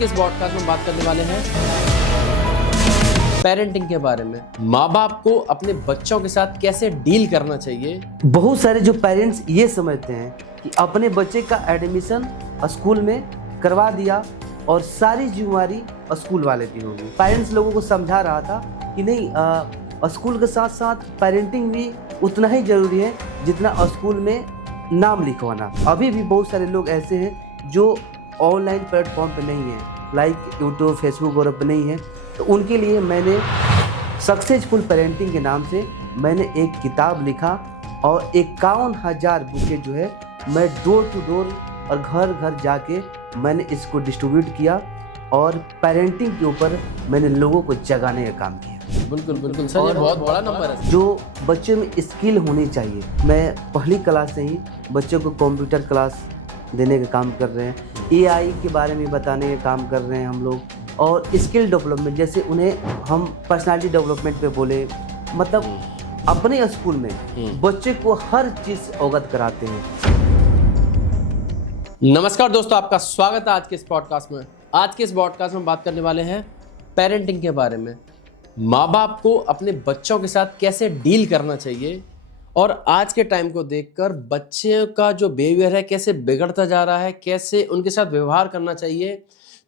के इस पॉडकास्ट में बात करने वाले हैं पेरेंटिंग के बारे में। माँ बाप को अपने बच्चों के साथ कैसे डील करना चाहिए। बहुत सारे जो पेरेंट्स ये समझते हैं कि अपने बच्चे का एडमिशन स्कूल में करवा दिया और सारी जिम्मेवारी स्कूल वाले की होगी। पेरेंट्स लोगों को समझा रहा था कि नहीं, स्कूल के साथ साथ पेरेंटिंग भी उतना ही जरूरी है जितना स्कूल में नाम लिखवाना। अभी भी बहुत सारे लोग ऐसे हैं जो ऑनलाइन प्लेटफॉर्म पे नहीं है, लाइक यूट्यूब, फेसबुक और पे नहीं है। तो उनके लिए मैंने सक्सेसफुल पेरेंटिंग के नाम से मैंने एक किताब लिखा और 51,000 बुकें जो है मैं डोर टू डोर और घर घर जाके मैंने इसको डिस्ट्रीब्यूट किया और पेरेंटिंग के ऊपर मैंने लोगों को जगाने का काम किया। बिल्कुल बिल्कुल सर, ये बहुत बड़ा नंबर है। जो बच्चे में स्किल होनी चाहिए, मैं पहली क्लास से ही बच्चों को कंप्यूटर क्लास देने का काम कर रहे हैं, एआई के बारे में बताने का काम कर रहे हैं हम लोग, और स्किल डेवलपमेंट, जैसे उन्हें हम पर्सनालिटी डेवलपमेंट पे बोले, मतलब अपने स्कूल में बच्चे को हर चीज़ अवगत कराते हैं। नमस्कार दोस्तों, आपका स्वागत है आज के इस पॉडकास्ट में। आज के इस पॉडकास्ट में बात करने वाले हैं पेरेंटिंग के बारे में। माँ बाप को अपने बच्चों के साथ कैसे डील करना चाहिए और आज के टाइम को देखकर बच्चे का जो बिहेवियर है कैसे बिगड़ता जा रहा है, कैसे उनके साथ व्यवहार करना चाहिए।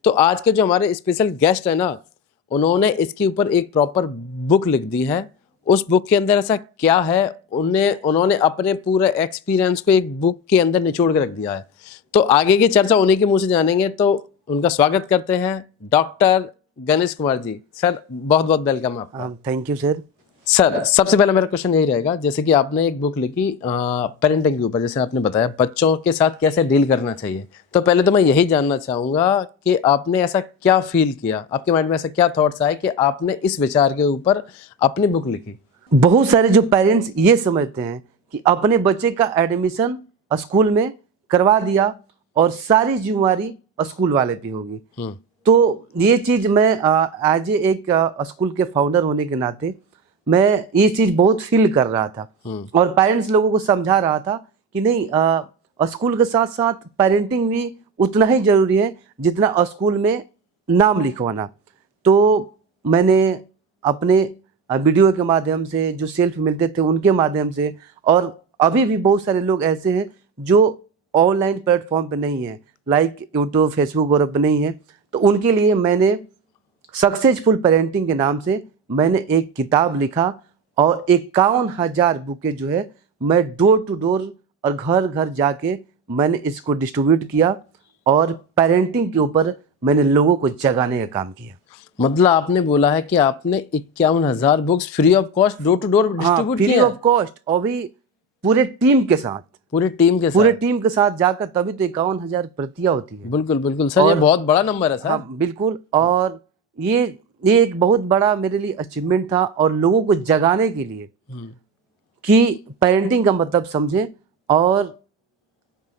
तो आज के जो हमारे स्पेशल गेस्ट है ना, उन्होंने इसके ऊपर एक प्रॉपर बुक लिख दी है। उस बुक के अंदर ऐसा क्या है, उन्होंने अपने पूरे एक्सपीरियंस को एक बुक के अंदर निचोड़ के रख दिया है। तो आगे की चर्चा उन्हीं के मुंह से जानेंगे। तो उनका स्वागत करते हैं डॉक्टर गणेश कुमार जी। सर बहुत बहुत वेलकम आपका। Thank you sir. सर सबसे पहला मेरा क्वेश्चन यही रहेगा, जैसे कि आपने एक बुक लिखी पेरेंटिंग के ऊपर, जैसे आपने बताया बच्चों के साथ कैसे डील करना चाहिए। तो पहले तो मैं यही जानना चाहूँगा कि आपने ऐसा क्या फील किया, आपके माइंड में ऐसा क्या थॉट्स आए कि आपने इस विचार के ऊपर अपनी बुक लिखी। बहुत सारे जो पेरेंट्स ये समझते हैं कि अपने बच्चे का एडमिशन स्कूल में करवा दिया और सारी जिम्मेवारी स्कूल वाले पे होगी। तो ये चीज़ मैं एज एक स्कूल के फाउंडर होने के नाते मैं ये चीज़ बहुत फील कर रहा था और पेरेंट्स लोगों को समझा रहा था कि नहीं, स्कूल के साथ साथ पेरेंटिंग भी उतना ही ज़रूरी है जितना स्कूल में नाम लिखवाना। तो मैंने अपने वीडियो के माध्यम से, जो सेल्फ मिलते थे उनके माध्यम से, और अभी भी बहुत सारे लोग ऐसे हैं जो ऑनलाइन प्लेटफॉर्म पे नहीं है, लाइक यूट्यूब, फेसबुक और पे नहीं है। तो उनके लिए मैंने सक्सेसफुल पेरेंटिंग के नाम से मैंने एक किताब लिखा और 51,000 बुकें जो है मैं डोर टू डोर और घर घर जाके मैंने इसको डिस्ट्रीब्यूट किया और पेरेंटिंग के ऊपर मैंने लोगों को जगाने का काम किया। मतलब आपने बोला है कि आपने 51,000 books free of cost door to door distribute किया। फ्री ऑफ कॉस्ट, और भी पूरे टीम के साथ जाकर, तभी तो 51,000 प्रतियां होती है। बिल्कुल बिल्कुल सर, ये बहुत बड़ा नंबर है सर। हाँ बिल्कुल, और ये एक बहुत बड़ा मेरे लिए अचीवमेंट था और लोगों को जगाने के लिए कि पेरेंटिंग का मतलब समझे और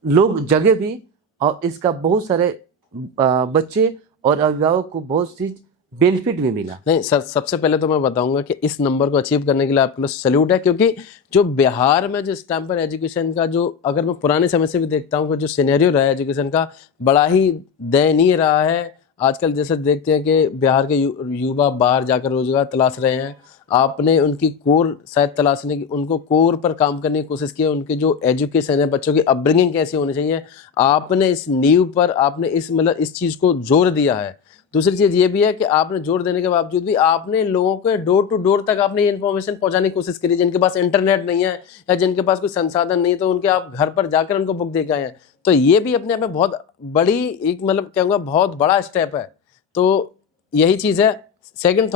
लोग जगे भी, और इसका बहुत सारे बच्चे और अभिभावक को बहुत सी बेनिफिट भी मिला। नहीं सर, सबसे पहले तो मैं बताऊंगा कि इस नंबर को अचीव करने के लिए आपके लिए सैल्यूट है, क्योंकि जो बिहार में जो इस टाइम पर एजुकेशन का जो, अगर मैं पुराने समय से भी देखता हूँ कि जो सिनेरियो रहा है एजुकेशन का, बड़ा ही दयनीय रहा है। आजकल जैसे देखते हैं कि बिहार के युवा बाहर जाकर रोजगार तलाश रहे हैं। आपने उनकी कोर शायद तलाशने की, उनको कोर पर काम करने की कोशिश की है। उनके जो एजुकेशन है, बच्चों की अपब्रिंगिंग कैसी होनी चाहिए, आपने इस नींव पर आपने इस चीज़ को जोर दिया है। दूसरी चीज़ ये भी है कि आपने जोर देने के बावजूद भी आपने लोगों के डोर टू डोर तक आपने ये इन्फॉर्मेशन पहुंचाने की कोशिश करी। जिनके पास इंटरनेट नहीं है या जिनके पास कोई संसाधन नहीं है, तो उनके आप घर पर जाकर उनको बुक दे के आए हैं। तो ये भी अपने आप में बहुत बड़ी एक, मतलब कहूँगा बहुत बड़ा स्टेप है। तो यही चीज़ है। सेकंड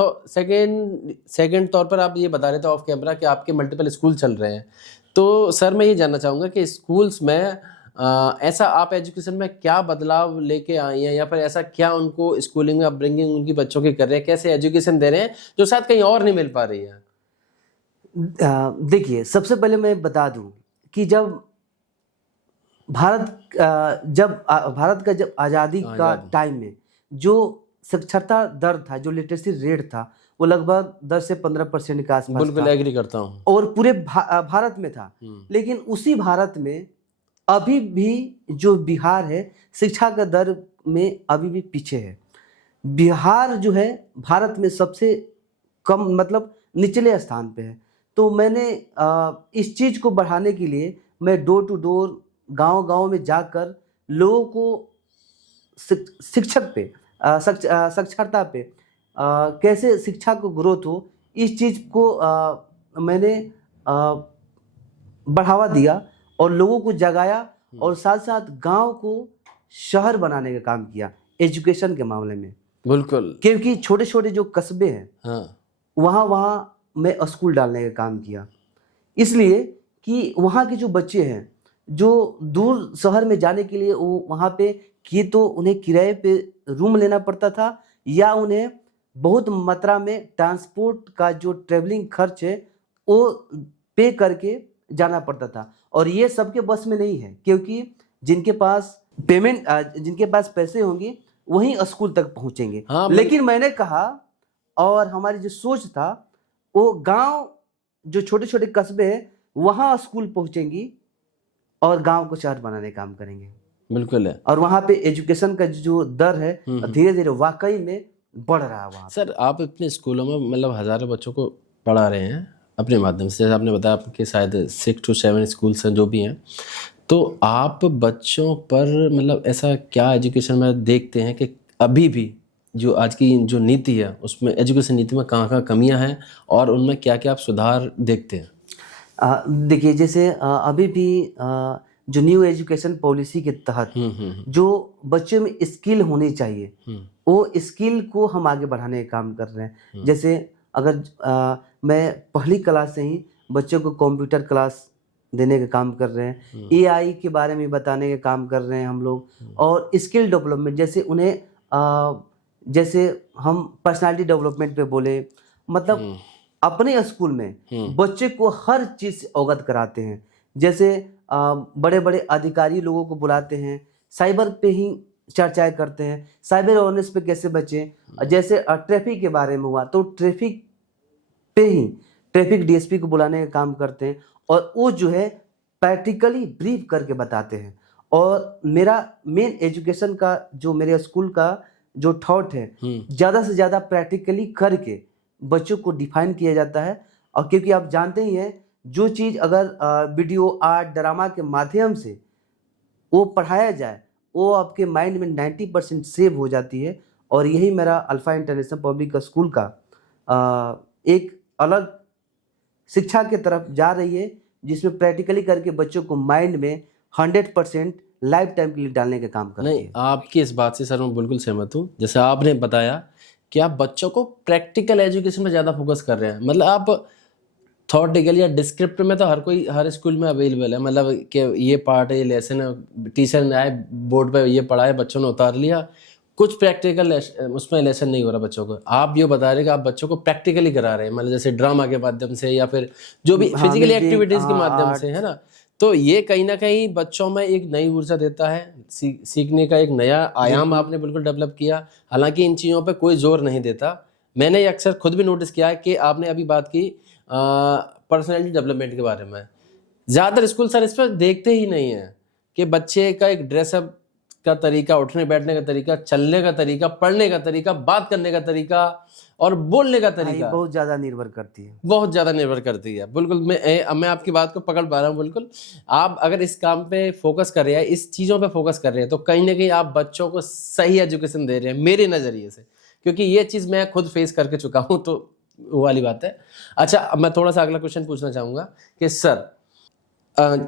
तौर पर आप ये बता रहे थे ऑफ कैमरा कि आपके मल्टीपल स्कूल चल रहे हैं। तो सर मैं ये जानना चाहूँगा कि स्कूल्स में ऐसा आप एजुकेशन में क्या बदलाव लेके आई हैं, या फिर ऐसा क्या उनको स्कूलिंग में अपब्रिंगिंग उनकी बच्चों की कर रहे हैं, कैसे एजुकेशन दे रहे हैं जो शायद कहीं और नहीं मिल पा रही है। देखिए, सबसे पहले मैं बता दूं कि जब भारत का जब आज़ादी का टाइम में जो साक्षरता दर था, जो लिटरेसी रेट था, वो लगभग 10 से 15% के आसपास। बिल्कुल एग्री करता हूँ। और पूरे भारत में था। लेकिन उसी भारत में अभी भी जो बिहार है शिक्षा का दर में अभी भी पीछे है। बिहार जो है भारत में सबसे कम मतलब निचले स्थान पे है। तो मैंने इस चीज़ को बढ़ाने के लिए मैं डोर टू डोर गांव-गांव में जाकर लोगों को शिक्षक पे साक्षरता पे कैसे शिक्षा को ग्रोथ हो, इस चीज़ को मैंने बढ़ावा दिया और लोगों को जगाया और साथ साथ गांव को शहर बनाने का काम किया एजुकेशन के मामले में। बिल्कुल। क्योंकि छोटे छोटे जो कस्बे हैं हाँ। वहाँ मैं स्कूल डालने का काम किया, इसलिए कि वहाँ के जो बच्चे हैं जो दूर शहर में जाने के लिए वो वहाँ पे कि तो उन्हें किराए पे रूम लेना पड़ता था या उन्हें बहुत मात्रा में ट्रांसपोर्ट का जो ट्रेवलिंग खर्च है वो पे करके जाना पड़ता था। और ये सबके बस में नहीं है, क्योंकि जिनके पास जिनके पास पैसे होंगे वहीं स्कूल तक पहुंचेंगे। हाँ, लेकिन मैंने कहा और हमारी जो सोच था वो गांव जो छोटे छोटे कस्बे हैं वहाँ स्कूल पहुंचेंगी और गांव को शहर बनाने का काम करेंगे। बिल्कुल है। और वहाँ पे एजुकेशन का जो दर है धीरे धीरे वाकई में बढ़ रहा है वहाँ। सर आप अपने स्कूलों में मतलब हज़ारों बच्चों को पढ़ा रहे हैं अपने माध्यम से, जैसे आपने बताया आपके शायद 6 to 7 स्कूल्स हैं जो भी हैं, तो आप बच्चों पर मतलब ऐसा क्या एजुकेशन में देखते हैं कि अभी भी जो आज की जो नीति है उसमें एजुकेशन नीति में कहाँ कमियां हैं और उनमें क्या क्या आप सुधार देखते हैं? देखिए जैसे अभी भी जो न्यू एजुकेशन पॉलिसी के तहत जो बच्चों में स्किल होनी चाहिए वो स्किल को हम आगे बढ़ाने का काम कर रहे हैं। जैसे अगर मैं पहली क्लास से ही बच्चों को कंप्यूटर क्लास देने का काम कर रहे हैं, एआई के बारे में बताने का काम कर रहे हैं हम लोग, और स्किल डेवलपमेंट जैसे उन्हें जैसे हम पर्सनालिटी डेवलपमेंट पे बोले, मतलब अपने स्कूल में बच्चे को हर चीज़ से अवगत कराते हैं। जैसे बड़े बड़े अधिकारी लोगों को बुलाते हैं, साइबर पे ही चर्चाएं करते हैं, साइबर अवेयरनेस पे कैसे बचें। जैसे ट्रैफिक के बारे में हुआ तो ट्रैफिक पे ही ट्रैफिक डीएसपी को बुलाने का काम करते हैं और वो जो है प्रैक्टिकली ब्रीफ करके बताते हैं। और मेरा मेन एजुकेशन का जो मेरे स्कूल का जो थॉट है ज़्यादा से ज़्यादा प्रैक्टिकली करके बच्चों को डिफाइन किया जाता है। और क्योंकि आप जानते ही हैं जो चीज़ अगर वीडियो आर्ट ड्रामा के माध्यम से वो पढ़ाया जाए वो आपके माइंड में 90% सेव हो जाती है। और यही मेरा अल्फा इंटरनेशनल पब्लिक स्कूल का एक अलग शिक्षा की तरफ जा रही है, जिसमें प्रैक्टिकली करके बच्चों को माइंड में 100% लाइफ टाइम के लिए डालने का काम करती है। नहीं, आपकी इस बात से सर मैं बिल्कुल सहमत हूँ। जैसे आपने बताया कि आप बच्चों को प्रैक्टिकल एजुकेशन में ज़्यादा फोकस कर रहे हैं, मतलब आप थॉटिकल या डिस्क्रिप्टिव में तो हर स्कूल में अवेलेबल है, मतलब कि ये पार्ट है, ये लेसन है, टीचर ने आए बोर्ड पे ये पढ़ाए बच्चों ने उतार लिया, कुछ प्रैक्टिकल उसमें लेसन नहीं हो रहा बच्चों को। आप ये बता रहे हैं कि आप बच्चों को प्रैक्टिकली करा रहे हैं, मतलब जैसे ड्रामा के माध्यम से या फिर जो भी फिजिकली एक्टिविटीज़ के माध्यम से, है ना। तो ये कहीं ना कहीं बच्चों में एक नई ऊर्जा देता है, सीखने का एक नया आयाम आपने बिल्कुल डेवलप किया। हालांकि इन चीज़ों पे कोई जोर नहीं देता। मैंने अक्सर खुद भी नोटिस किया है कि आपने अभी बात की पर्सनैलिटी डेवलपमेंट के बारे में, ज़्यादातर स्कूल सर इस पर देखते ही नहीं है कि बच्चे का एक ड्रेसअप का तरीका, उठने बैठने का तरीका, चलने का तरीका, पढ़ने का तरीका, बात करने का तरीका और बोलने का तरीका बहुत ज़्यादा निर्भर करती है, बहुत ज़्यादा निर्भर करती है। बिल्कुल मैं आपकी बात को पकड़ पा रहा हूँ। बिल्कुल आप अगर इस काम पे फोकस कर रहे हैं, इस चीज़ों पे फोकस कर रहे हैं, तो कहीं ना कहीं आप बच्चों को सही एजुकेशन दे रहे हैं मेरे नज़रिए से, क्योंकि ये चीज़ मैं खुद फेस करके चुका हूँ। तो वो वाली बात है। अच्छा, अब मैं थोड़ा सा अगला क्वेश्चन पूछना चाहूँगा कि सर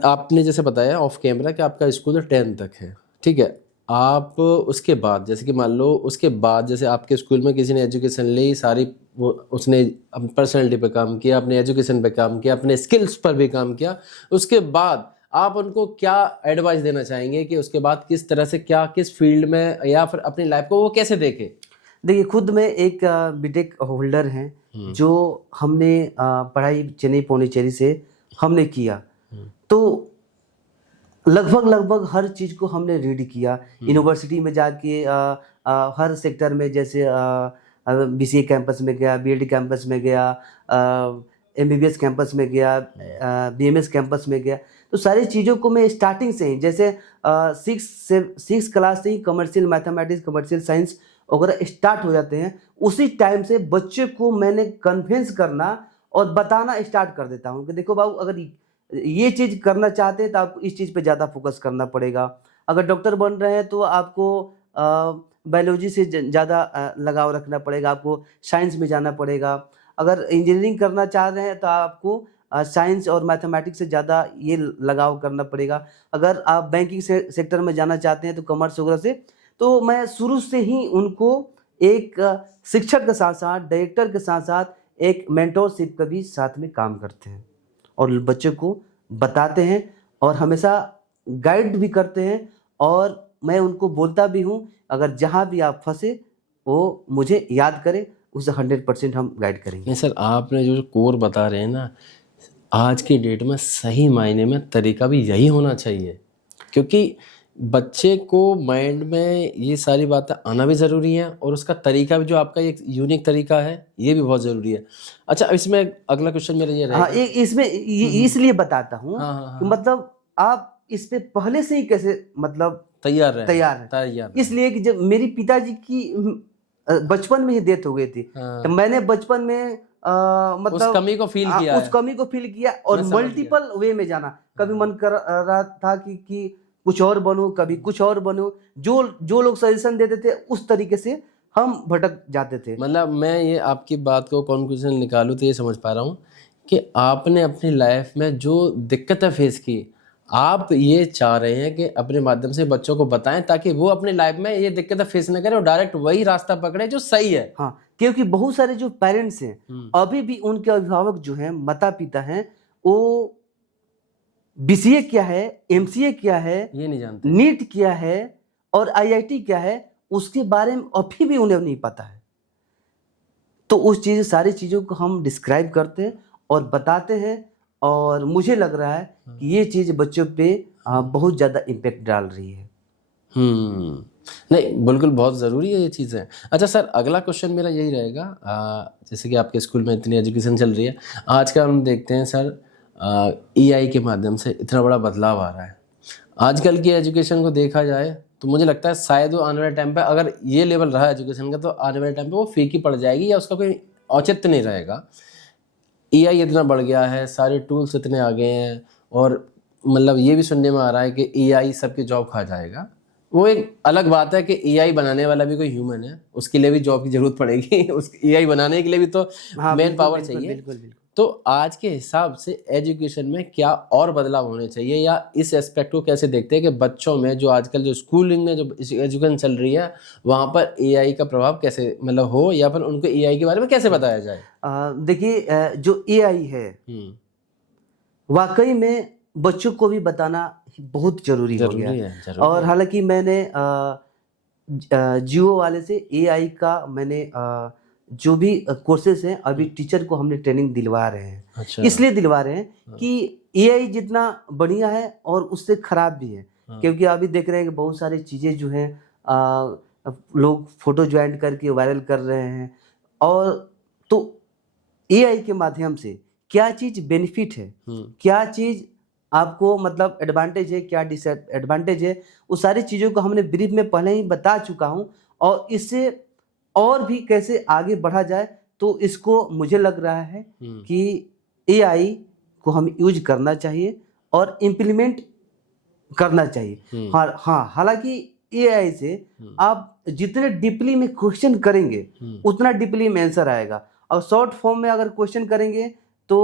आपने जैसे बताया ऑफ कैमरा कि आपका स्कूल 10 तक है, ठीक है। आप उसके बाद जैसे कि मान लो उसके बाद जैसे आपके स्कूल में किसी ने एजुकेशन ली सारी, वो उसने अपनी पर्सनैलिटी पे काम किया, अपने एजुकेशन पे काम किया, अपने स्किल्स पर भी काम किया, उसके बाद आप उनको क्या एडवाइस देना चाहेंगे कि उसके बाद किस तरह से क्या किस फील्ड में या फिर अपनी लाइफ को वो कैसे देखे? देखिए खुद में एक बीटेक होल्डर हैं जो हमने पढ़ाई चेन्नई पौंडीचेरी से हमने किया, तो लगभग हर चीज़ को हमने रीड किया। यूनिवर्सिटी में जाके हर सेक्टर में जैसे बीसीए कैंपस में गया, बीएड कैंपस में गया, एमबीबीएस कैंपस में गया, बीएमएस कैंपस में गया। तो सारी चीज़ों को मैं स्टार्टिंग से ही जैसे 6 क्लास से ही कमर्शियल मैथमेटिक्स, कमर्शियल साइंस वगैरह स्टार्ट हो जाते हैं, उसी टाइम से बच्चे को मैंने कन्विंस करना और बताना स्टार्ट कर देता हूँ कि देखो बाबू, अगर ये चीज़ करना चाहते हैं तो आपको इस चीज़ पे ज़्यादा फोकस करना पड़ेगा। अगर डॉक्टर बन रहे हैं तो आपको बायोलॉजी से ज़्यादा लगाव रखना पड़ेगा, आपको साइंस में जाना पड़ेगा। अगर इंजीनियरिंग करना चाह रहे हैं तो आपको साइंस और मैथमेटिक्स से ज़्यादा ये लगाव करना पड़ेगा। अगर आप बैंकिंग सेक्टर में जाना चाहते हैं तो कॉमर्स वगैरह से। तो मैं शुरू से ही उनको एक शिक्षक के साथ साथ, डायरेक्टर के साथ साथ एक मेंटोरशिप का भी साथ में काम करते हैं और बच्चे को बताते हैं और हमेशा गाइड भी करते हैं। और मैं उनको बोलता भी हूँ, अगर जहाँ भी आप फंसे वो मुझे याद करें, उसे 100% हम गाइड करेंगे। नहीं सर, आपने जो कोर बता रहे हैं ना, आज की डेट में सही मायने में तरीका भी यही होना चाहिए, क्योंकि बच्चे को माइंड में ये सारी बातें आना भी ज़रूरी है और उसका तरीका भी, जो आपका एक यूनिक तरीका है, ये भी बहुत ज़रूरी है। अच्छा, इसमें अगला क्वेश्चन मेरा ये हाँ, रहेगा। इसमें इसलिए बताता हूँ हाँ हाँ कि हाँ, मतलब आप इस पे पहले से ही कैसे मतलब तैयार रहे, तैयार है। तैयार रहे। इसलिए कि जब मेरी पिताजी की बचपन में ही डेथ हो गई थी, हाँ, तो मैंने बचपन में उस मतलब कमी को फील किया उस है। कमी को फील किया और मैं समझ गया। मल्टीपल वे में जाना। कभी हाँ। मन कर रहा था कि कुछ और बनूं, कभी कुछ और बनूं। जो जो लोग सजेशन देते थे उस तरीके से हम भटक जाते थे। मतलब मैं ये आपकी बात को कंक्लूजन निकालूँ तो ये समझ पा रहा हूँ कि आपने अपनी लाइफ में जो दिक्कतें फेस की, आप ये चाह रहे हैं कि अपने माध्यम से बच्चों को बताएं ताकि वो अपनी लाइफ में ये दिक्कतें फेस न करें और डायरेक्ट वही रास्ता पकड़े जो सही है। हाँ, क्योंकि बहुत सारे जो पेरेंट्स हैं, अभी भी उनके अभिभावक जो हैं, माता पिता हैं, वो बीसीए क्या है, एमसीए क्या है, ये नहीं जानते। नीट क्या है और आईआईटी क्या है, उसके बारे में अभी भी उन्हें नहीं पता है। तो उस सारी चीज़ों को हम डिस्क्राइब करते हैं और बताते हैं और मुझे लग रहा है कि ये चीज़ बच्चों पे बहुत ज़्यादा इम्पेक्ट डाल रही है। नहीं, बिल्कुल बहुत ज़रूरी है ये चीज़ें। अच्छा सर, अगला क्वेश्चन मेरा यही रहेगा, जैसे कि आपके स्कूल में इतनी एजुकेशन चल रही है, आजकल हम देखते हैं सर एआई के माध्यम से इतना बड़ा बदलाव आ रहा है। आजकल की एजुकेशन को देखा जाए तो मुझे लगता है शायद वो आने वाले टाइम पे, अगर ये लेवल रहा एजुकेशन का, तो आने वाले टाइम पे वो फीकी पड़ जाएगी या उसका कोई औचित्य नहीं रहेगा। एआई इतना बढ़ गया है, सारे टूल्स इतने आ गए हैं और मतलब ये भी सुनने में आ रहा है कि एआई सबकी जॉब खा जाएगा। वो एक अलग बात है कि एआई बनाने वाला भी कोई ह्यूमन है, उसके लिए भी जॉब की जरूरत पड़ेगी उस एआई बनाने के लिए भी तो हाँ, मैन बिल्कुल पावर बिल्कुल चाहिए। बिल्कुल बिल्कुल। तो आज के हिसाब से एजुकेशन में क्या और बदलाव होने चाहिए, या इस एस्पेक्ट को कैसे देखते हैं कि बच्चों में जो आजकल जो स्कूलिंग में जो एजुकेशन चल रही है वहाँ पर एआई का प्रभाव कैसे मतलब हो, या फिर उनको एआई के बारे में कैसे बताया जाए? देखिए, जो एआई है वाकई में बच्चों को भी बताना बहुत जरूरी हो गया जरूरी है, जरूरी और है। हालांकि मैंने जियो वाले से एआई का मैंने जो भी कोर्सेज हैं, अभी टीचर को हमने ट्रेनिंग दिलवा रहे हैं। अच्छा। इसलिए दिलवा रहे हैं कि एआई जितना बढ़िया है और उससे खराब भी है। क्योंकि अभी देख रहे हैं कि बहुत सारी चीज़ें जो हैं लोग फोटो ज्वाइंट करके वायरल कर रहे हैं। और तो एआई के माध्यम से क्या चीज़ बेनिफिट है, क्या चीज़ आपको मतलब एडवांटेज है, क्या डिसएडवांटेज है, उस सारी चीज़ों को हमने ब्रीफ में पहले ही बता चुका हूँ। और इससे और भी कैसे आगे बढ़ा जाए, तो इसको मुझे लग रहा है कि एआई को हम यूज करना चाहिए और इम्प्लीमेंट करना चाहिए। हाँ हाँ, हालांकि एआई से आप जितने डीपली में क्वेश्चन करेंगे उतना डीपली में आंसर आएगा, और शॉर्ट फॉर्म में अगर क्वेश्चन करेंगे तो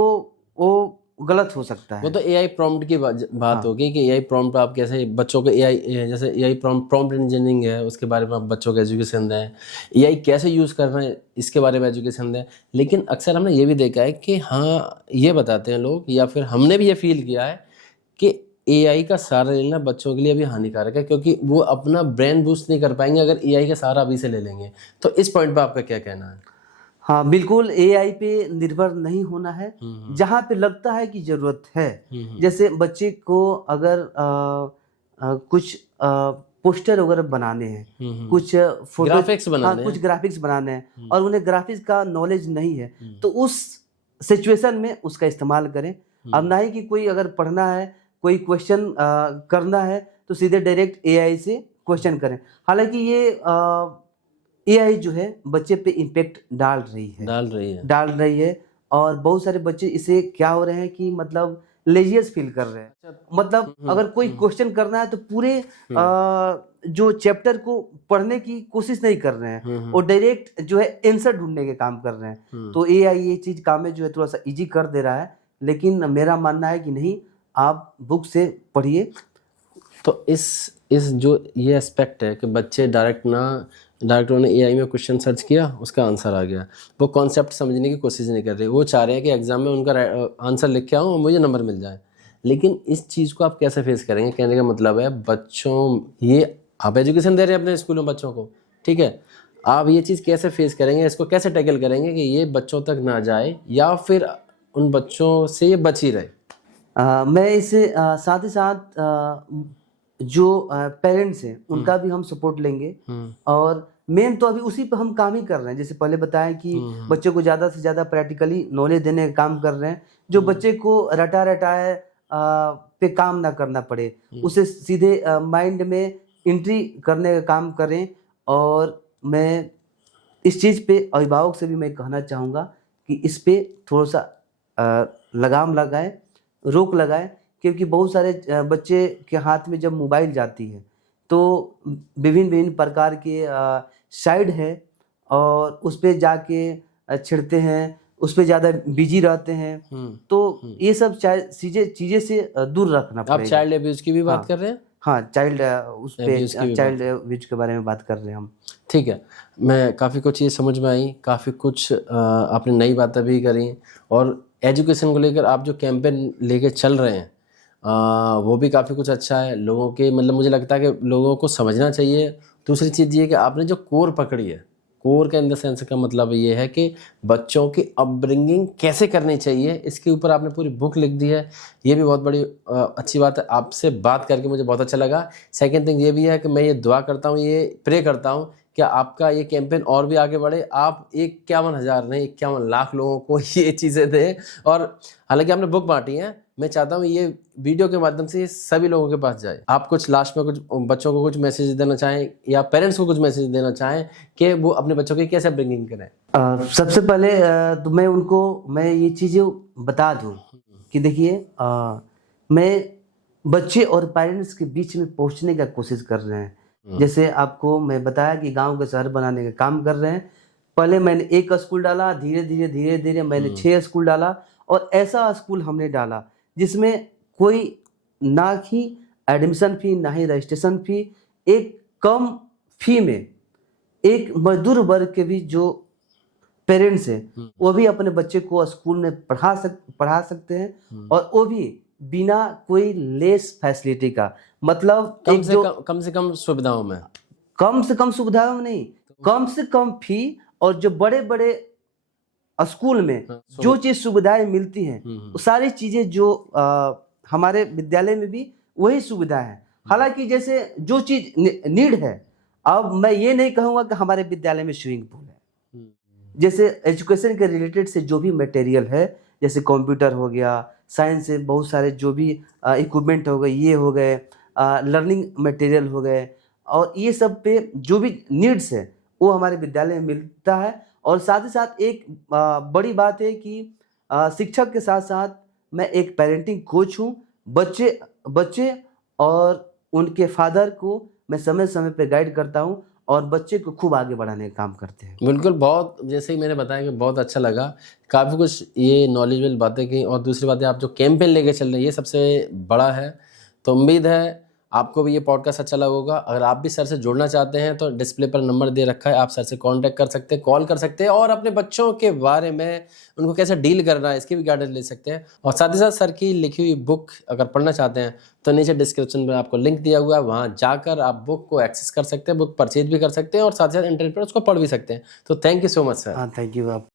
वो गलत हो सकता है। वो तो एआई प्रॉम्प्ट की बात होगी कि एआई प्रॉम्प्ट आप कैसे बच्चों को एआई, जैसे एआई प्रॉम्प्ट इंजीनियरिंग है, उसके बारे में आप बच्चों को एजुकेशन दें, एआई कैसे यूज़ कर रहे हैं इसके बारे में एजुकेशन दें। लेकिन अक्सर हमने ये भी देखा है कि हाँ, ये बताते हैं लोग, या फिर हमने भी ये फील किया है कि एआई का सहारा लेना बच्चों के लिए भी हानिकारक है, क्योंकि वो अपना ब्रेन बूस्ट नहीं कर पाएंगे अगर एआई का सहारा अभी से ले लेंगे। तो इस पॉइंट पर आपका क्या कहना है? हाँ, बिल्कुल एआई पे निर्भर नहीं होना है। जहाँ पे लगता है कि ज़रूरत है, जैसे बच्चे को अगर कुछ पोस्टर वगैरह बनाने हैं, कुछ फोटो ग्राफिक्स बनाने कुछ ग्राफिक्स बनाने हैं और उन्हें ग्राफिक्स का नॉलेज नहीं है, तो उस सिचुएशन में उसका इस्तेमाल करें। अब ना ही कि कोई अगर पढ़ना है, कोई क्वेश्चन करना है, तो सीधे डायरेक्ट एआई से क्वेश्चन करें। हालांकि ये एआई जो है बच्चे पे इम्पेक्ट डाल रही है। और बहुत सारे बच्चे इसे क्या हो रहे हैं कि मतलब लेजियस फील कर रहे हैं। मतलब अगर कोई क्वेश्चन करना है तो पूरे जो चैप्टर को पढ़ने की कोशिश नहीं कर रहे हैं और डायरेक्ट जो है आंसर ढूंढने के काम कर रहे हैं। तो एआई ये चीज काम जो है थोड़ा सा इजी कर दे रहा है, लेकिन मेरा मानना है कि नहीं, आप बुक से पढ़िए। तो इस जो ये एस्पेक्ट है कि बच्चे डायरेक्ट उन्होंने एआई में क्वेश्चन सर्च किया, उसका आंसर आ गया, वो कॉन्सेप्ट समझने की कोशिश नहीं कर रहे, वो चाह रहे हैं कि एग्जाम में उनका आंसर लिख के आऊँ और मुझे नंबर मिल जाए। लेकिन इस चीज़ को आप कैसे फेस करेंगे? कहने का मतलब है बच्चों, ये आप एजुकेशन दे रहे हैं अपने स्कूल में बच्चों को, ठीक है, आप ये चीज़ कैसे फेस करेंगे, इसको कैसे टैकल करेंगे कि ये बच्चों तक ना जाए या फिर उन बच्चों से ये बच ही रहे? मैं इसे साथ ही साथ जो पेरेंट्स हैं उनका भी हम सपोर्ट लेंगे। और मेन तो अभी उसी पे हम काम ही कर रहे हैं। जैसे पहले बताया कि बच्चों को ज़्यादा से ज़्यादा प्रैक्टिकली नॉलेज देने का काम कर रहे हैं, जो बच्चे को रटाए पे काम ना करना पड़े, उसे सीधे माइंड में एंट्री करने का काम करें। और मैं इस चीज़ पे अभिभावक से भी मैं कहना चाहूँगा कि इस पे थोड़ा सा लगाम लगाएं, रोक लगाएं, क्योंकि बहुत सारे बच्चे के हाथ में जब मोबाइल जाती है तो विभिन्न प्रकार के साइड है और उस पे जाके छिड़ते हैं, उस पे ज़्यादा बिजी रहते हैं। तो ये सब चीज़ें से दूर रखना आप पड़ेगा। चाइल्ड अब्यूज़ की भी बात कर रहे हैं? हाँ, चाइल्ड अब्यूज के बारे में बात कर रहे हैं हम। ठीक है, मैं काफ़ी कुछ चीज़ समझ में आई, काफ़ी कुछ आपने नई बातें भी करी, और एजुकेशन को लेकर आप जो कैंपेन लेके चल रहे हैं वो भी काफ़ी कुछ अच्छा है। लोगों के मतलब मुझे लगता है कि लोगों को समझना चाहिए। दूसरी चीज़ ये कि आपने जो कोर पकड़ी है, कोर के इन द सेंस का मतलब ये है कि बच्चों की अपब्रिंगिंग कैसे करनी चाहिए, इसके ऊपर आपने पूरी बुक लिख दी है। ये भी बहुत बड़ी अच्छी बात है। आपसे बात करके मुझे बहुत अच्छा लगा। सेकंड थिंग ये भी है कि मैं ये दुआ करता हूँ, ये प्रे करता हूँ कि आपका ये कैंपेन और भी आगे बढ़े, आप 51,000 नहीं 51 लाख लोगों को ये चीज़ें दें। और हालांकि आपने बुक बांटी है, मैं चाहता हूँ ये वीडियो के माध्यम से सभी लोगों के पास जाए। आप कुछ लास्ट में कुछ बच्चों को कुछ मैसेज देना चाहें या पेरेंट्स को कुछ मैसेज देना चाहें कि वो अपने बच्चों की कैसे ब्रिंगिंग करें? सबसे पहले तो मैं ये चीज़ें बता दूं कि देखिए, मैं बच्चे और पेरेंट्स के बीच में पहुंचने का कोशिश कर रहे हैं। जैसे आपको मैं बताया कि गांव के शहर बनाने का काम कर रहे हैं। पहले मैंने एक स्कूल डाला, धीरे धीरे मैंने 6 स्कूल डाला, और ऐसा स्कूल हमने डाला जिसमें कोई ना ही एडमिशन फी ना ही रजिस्ट्रेशन फी, एक कम फी में एक मजदूर वर्ग के भी जो पेरेंट्स हैं वो भी अपने बच्चे को स्कूल में पढ़ा सकते हैं, और वो भी बिना कोई लेस फैसिलिटी का। मतलब कम से कम सुविधाओं में, कम से कम सुविधाओं में नहीं, कम से कम फी। और जो बड़े बड़े स्कूल में जो चीज सुविधाएं मिलती हैं वो सारी चीजें जो हमारे विद्यालय में भी वही सुविधा है। हालांकि जैसे जो चीज नीड है, अब मैं ये नहीं कहूँगा कि हमारे विद्यालय में स्विमिंग पूल है। जैसे एजुकेशन के रिलेटेड से जो भी मटेरियल है, जैसे कंप्यूटर हो गया, साइंस से बहुत सारे जो भी इक्विपमेंट हो गए, ये हो गए, लर्निंग मटेरियल हो गए, और ये सब पे जो भी नीड्स है वो हमारे विद्यालय में मिलता है। और साथ ही साथ एक बड़ी बात है कि शिक्षक के साथ साथ मैं एक पेरेंटिंग कोच हूँ। बच्चे और उनके फादर को मैं समय समय पे गाइड करता हूँ और बच्चे को खूब आगे बढ़ाने का काम करते हैं। बिल्कुल, बहुत जैसे ही मैंने बताया कि बहुत अच्छा लगा, काफ़ी कुछ ये नॉलेजेबल बातें की। और दूसरी बात है, आप जो कैंपेन लेके चल रहे हैं ये सबसे बड़ा है। तो उम्मीद है आपको भी ये पॉडकास्ट अच्छा लगा होगा। अगर आप भी सर से जुड़ना चाहते हैं तो डिस्प्ले पर नंबर दे रखा है, आप सर से कांटेक्ट कर सकते हैं, कॉल कर सकते हैं, और अपने बच्चों के बारे में उनको कैसे डील करना है इसकी भी गाइडेंस ले सकते हैं। और साथ ही साथ सर की लिखी हुई बुक अगर पढ़ना चाहते हैं तो नीचे डिस्क्रिप्शन में आपको लिंक दिया हुआ है, वहाँ जाकर आप बुक को एक्सेस कर सकते हैं, बुक परचेज भी कर सकते हैं, और साथ ही साथ इंटरनेट पर उसको पढ़ भी सकते हैं। तो thank you so much sir. हाँ, थैंक यू। आप